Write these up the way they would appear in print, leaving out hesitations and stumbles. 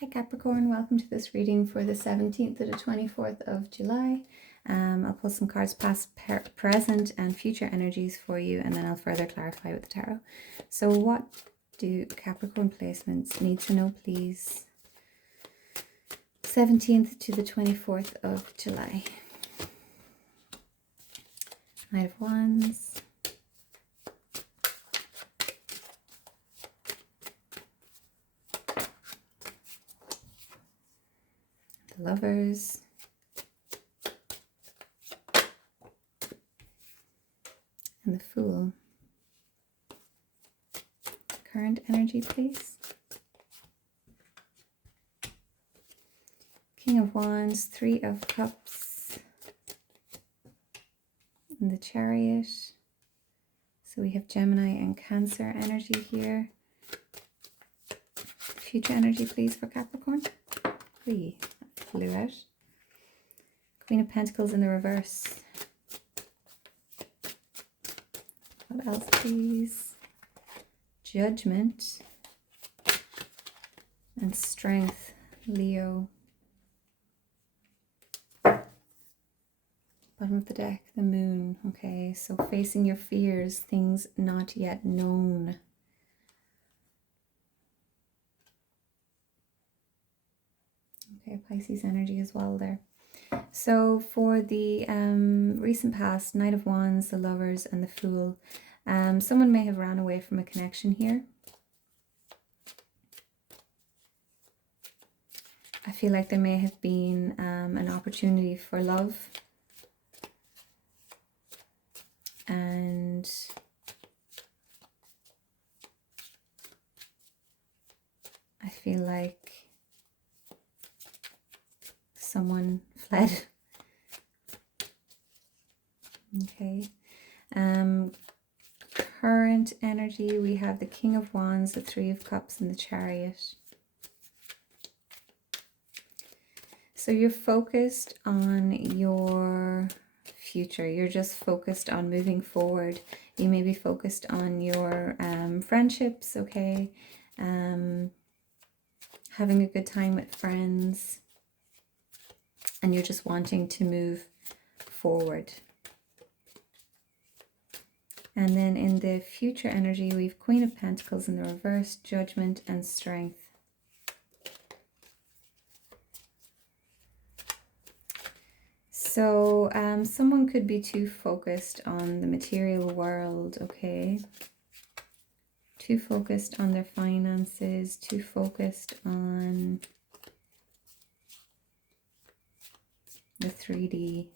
Hi Capricorn, welcome to this reading for the 17th to the 24th of July. I'll pull some cards past, present and future energies for you, and then I'll further clarify with the tarot. So what do Capricorn placements need to know, please? 17th to the 24th of July. Knight of Wands. Lovers, and the Fool. Current energy, please. King of Wands, Three of Cups, and the Chariot. So we have Gemini and Cancer energy here. Future energy, please, for Capricorn. That flew out. Queen of Pentacles in the reverse. What else, please? Judgment and Strength, Leo. Bottom of the deck, the Moon. Okay, so facing your fears, things not yet known. Okay, Pisces energy as well there. So for the recent past, Knight of Wands, the Lovers, and the Fool, someone may have ran away from a connection here. I feel like there may have been an opportunity for love. And I feel like someone fled. Okay. Current energy, we have the King of Wands, the Three of Cups, and the Chariot. So you're focused on your future. You're just focused on moving forward. You may be focused on your friendships, okay? Having a good time with friends. And you're just wanting to move forward. And then in the future energy, we have Queen of Pentacles in the reverse, Judgment and Strength. So someone could be too focused on the material world, okay? Too focused on their finances, too focused on the 3D.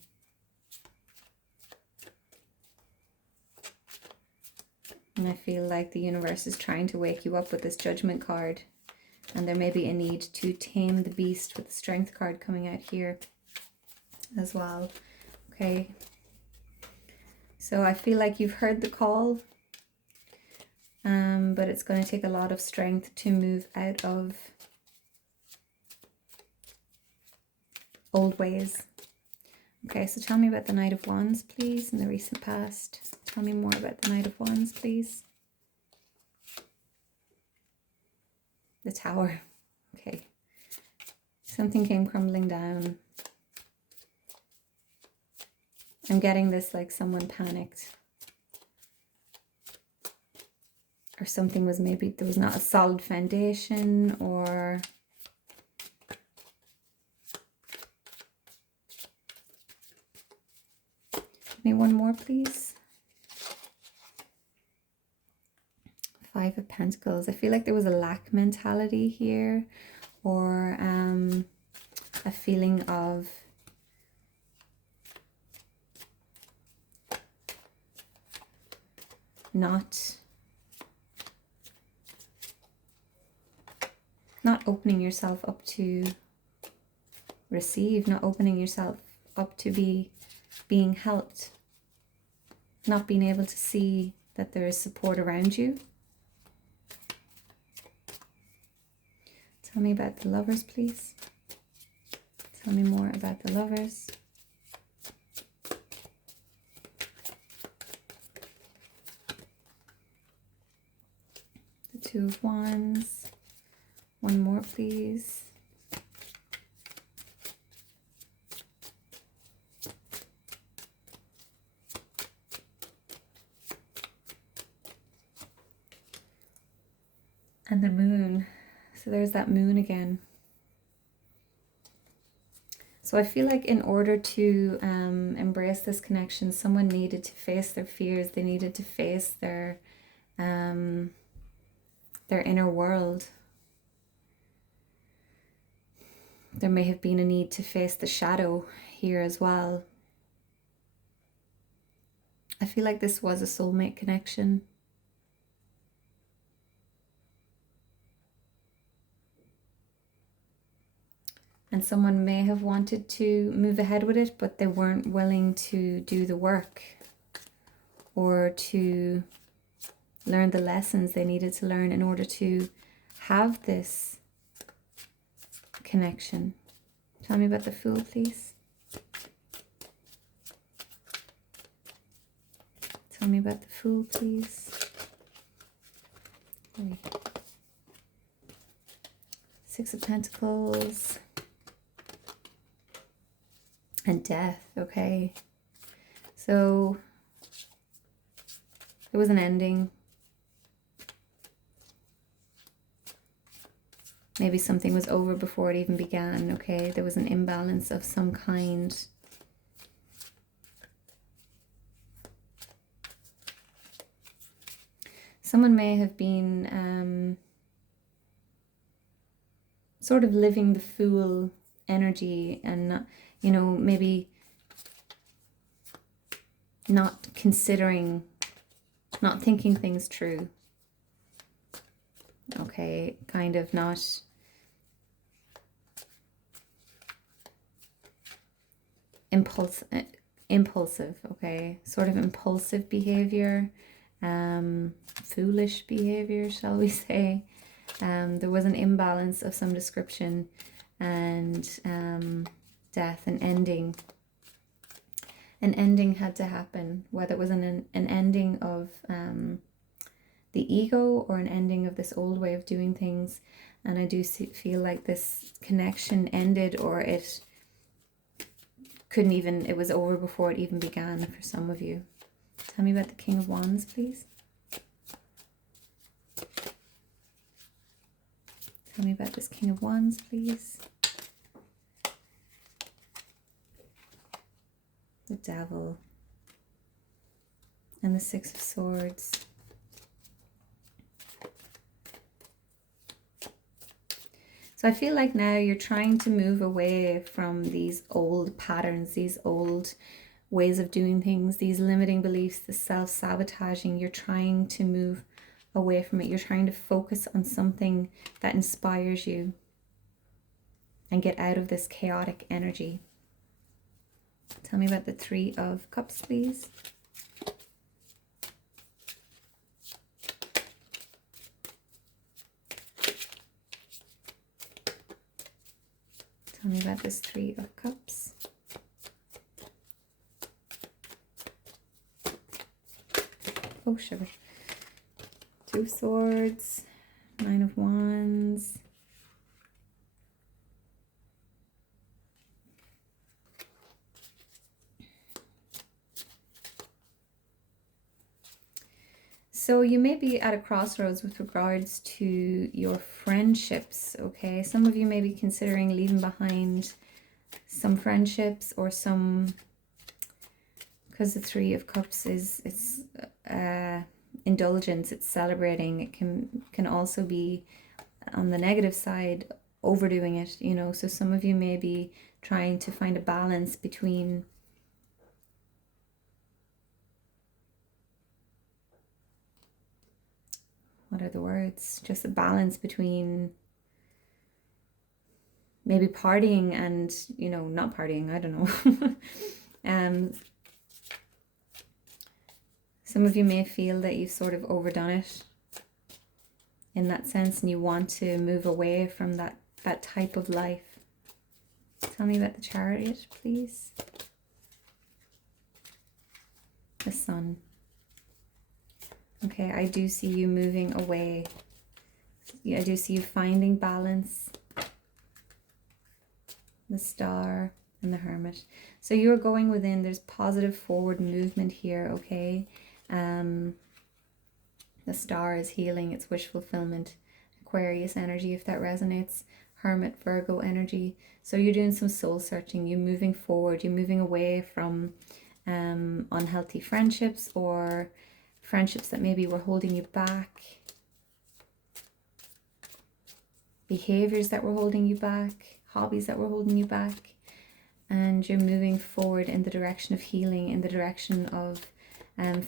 And I feel like the universe is trying to wake you up with this Judgment card. And there may be a need to tame the beast with the Strength card coming out here as well. Okay. So I feel like you've heard the call. But it's going to take a lot of strength to move out of old ways. Okay, so tell me about the Knight of Wands, please, in the recent past. Tell me more about the Knight of Wands, please. The Tower. Okay. Something came crumbling down. I'm getting this like someone panicked. Or something was, maybe there was not a solid foundation, or give me one more, please. Five of Pentacles. I feel like there was a lack mentality here, or a feeling of not opening yourself up to receive, not opening yourself up to being helped, not being able to see that there is support around you. Tell me about the Lovers, please. Tell me more about the Lovers. The Two of Wands. One more, please. And the moon. So there's that moon again. So I feel like in order to embrace this connection, someone needed to face their fears. They needed to face their inner world. There may have been a need to face the shadow here as well. I feel like this was a soulmate connection. And someone may have wanted to move ahead with it, but they weren't willing to do the work or to learn the lessons they needed to learn in order to have this connection. Tell me about the Fool, please. Tell me about the Fool, please. Okay. Six of Pentacles. And Death, okay. So there was an ending. Maybe something was over before it even began, okay? There was an imbalance of some kind. Someone may have been sort of living the Fool energy and not, you know, maybe not considering, not thinking things through. Okay, kind of not impulsive, okay, sort of impulsive behavior, foolish behavior, shall we say. There was an imbalance of some description, and death, an ending. An ending had to happen, whether it was an ending of the ego or an ending of this old way of doing things. And I do feel like this connection ended, or it couldn't even, it was over before it even began for some of you. Tell me about the King of Wands, please. Tell me about this King of Wands, please. The Devil. And the Six of Swords. So I feel like now you're trying to move away from these old patterns, these old ways of doing things, these limiting beliefs, the self-sabotaging. You're trying to move away from it. You're trying to focus on something that inspires you and get out of this chaotic energy. Tell me about the Three of Cups, please. Tell me about this Three of Cups. Oh, sugar. Two of Swords. Nine of Wands. So you may be at a crossroads with regards to your friendships, okay? Some of you may be considering leaving behind some friendships or some, because the Three of Cups is, it's indulgence, it's celebrating. It can also be, on the negative side, overdoing it, you know? So some of you may be trying to find a balance between what are the words? Just a balance between maybe partying and, you know, not partying. I don't know. Some of you may feel that you've sort of overdone it in that sense, and you want to move away from that type of life. Tell me about the Chariot, please. The Sun. Okay, I do see you moving away. I do see you finding balance. The Star and the Hermit. So you're going within. There's positive forward movement here, okay? The Star is healing. It's wish fulfillment. Aquarius energy, if that resonates, Hermit, Virgo energy. So you're doing some soul searching, you're moving forward, you're moving away from unhealthy friendships or friendships that maybe were holding you back, behaviors that were holding you back, hobbies that were holding you back, and you're moving forward in the direction of healing, in the direction of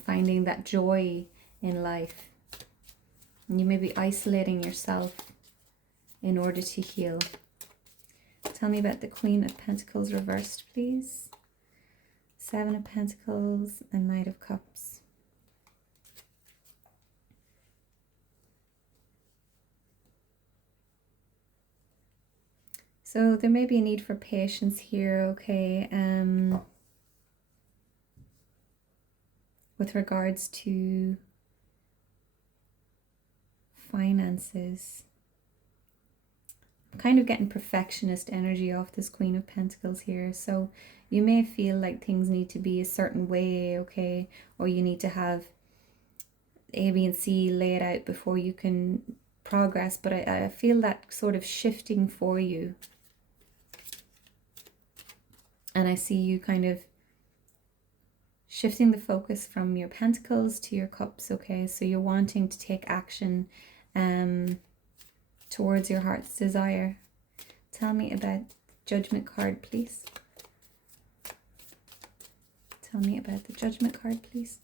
finding that joy in life. And you may be isolating yourself in order to heal. Tell me about the Queen of Pentacles reversed, please. Seven of Pentacles and Knight of Cups. So there may be a need for patience here, okay, with regards to finances. I'm kind of getting perfectionist energy off this Queen of Pentacles here. So you may feel like things need to be a certain way, okay, or you need to have A, B, and C laid out before you can progress. But I feel that sort of shifting for you. And I see you kind of shifting the focus from your pentacles to your cups, okay? So you're wanting to take action towards your heart's desire. Tell me about Judgment card, please. Tell me about the Judgment card, please.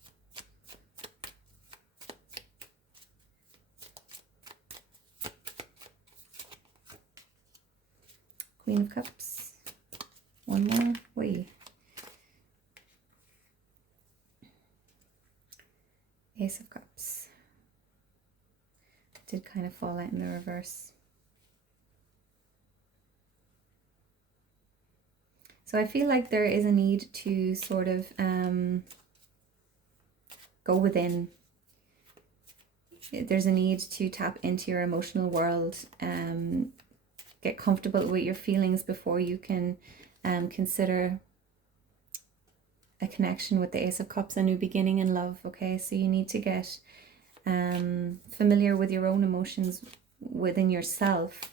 Queen of Cups. One more. Wait. Ace of Cups. Did kind of fall out in the reverse. So I feel like there is a need to sort of go within. There's a need to tap into your emotional world, get comfortable with your feelings before you can consider a connection with the Ace of Cups, a new beginning in love, okay? So you need to get familiar with your own emotions within yourself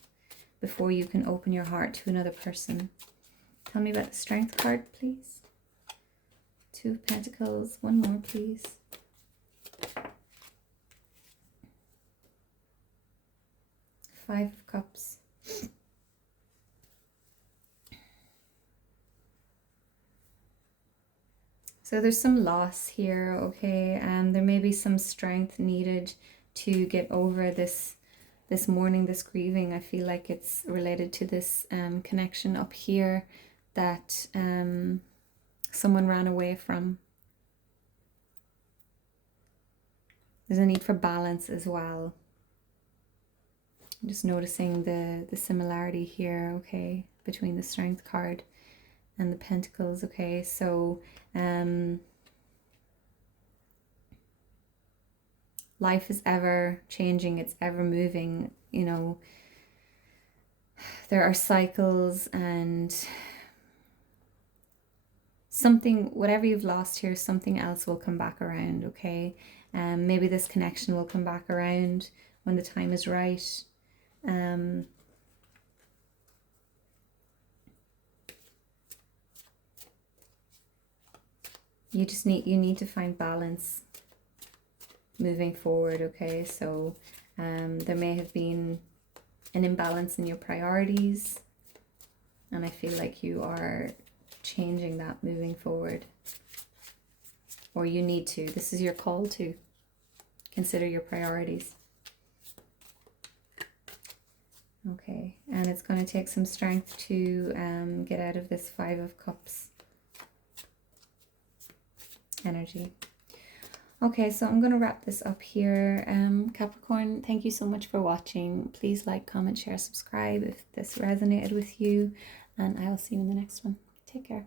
before you can open your heart to another person. Tell me about the Strength card, please. Two of Pentacles. One more, please. Five of Cups. So there's some loss here, okay? There may be some strength needed to get over this mourning, this grieving. I feel like it's related to this connection up here that someone ran away from. There's a need for balance as well. I'm just noticing the similarity here, okay, between the Strength card and the Pentacles, okay? So life is ever changing, it's ever moving, you know. There are cycles, and something, whatever you've lost here, something else will come back around, okay? Maybe this connection will come back around when the time is right. You need to find balance moving forward, okay? So there may have been an imbalance in your priorities, and I feel like you are changing that moving forward, or you need to. This is your call to consider your priorities. Okay, and it's going to take some strength to get out of this Five of Cups energy. Okay, so I'm going to wrap this up here. Capricorn, thank you so much for watching. Please like, comment, share, subscribe if this resonated with you, and I will see you in the next one. Take care.